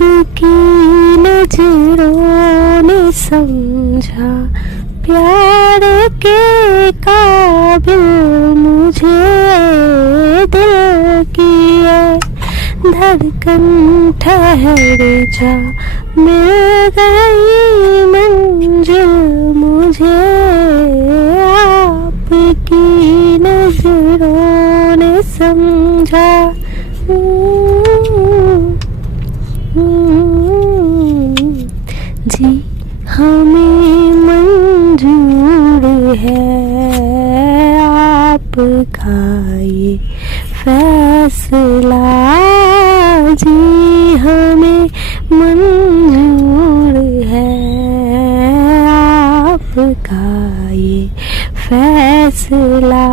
आपकी नजरों ने समझा प्यार के काबिल मुझे दिल की है धड़कन ठहर जा मिल गई मंजिल मुझे आपकी नजरों ने समझा। जी हमें मंजूर है आपका ये फैसला। जी हमें मंजूर है आपका ये फैसला।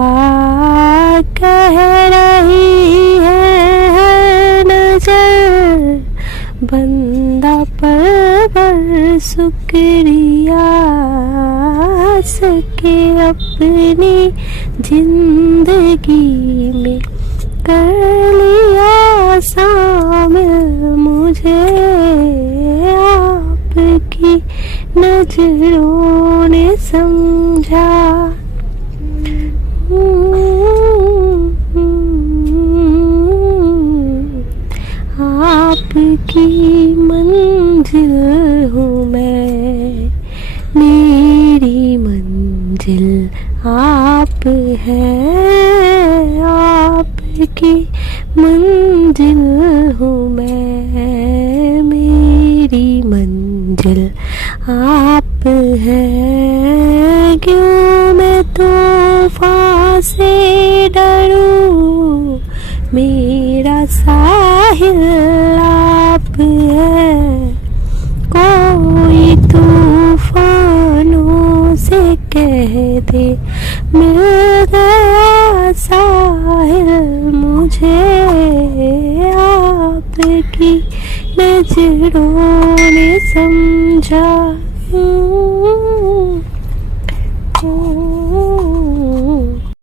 कह रही है नजर बंदा पर शुक्रिया सके अपनी जिंदगी में कर लिया शामिल मुझे आपकी नजरों ने समझा। आपकी मंजिल हूँ मैं मेरी मंजिल आप है आपकी मंजिल हूँ मैं मेरी मंजिल आप है। क्यों मैं तूफान से डरूं मेरा साहिल आप है। कोई तूफानों से कह दे मिल गया साहिल मुझे आपकी नजरों ने समझा।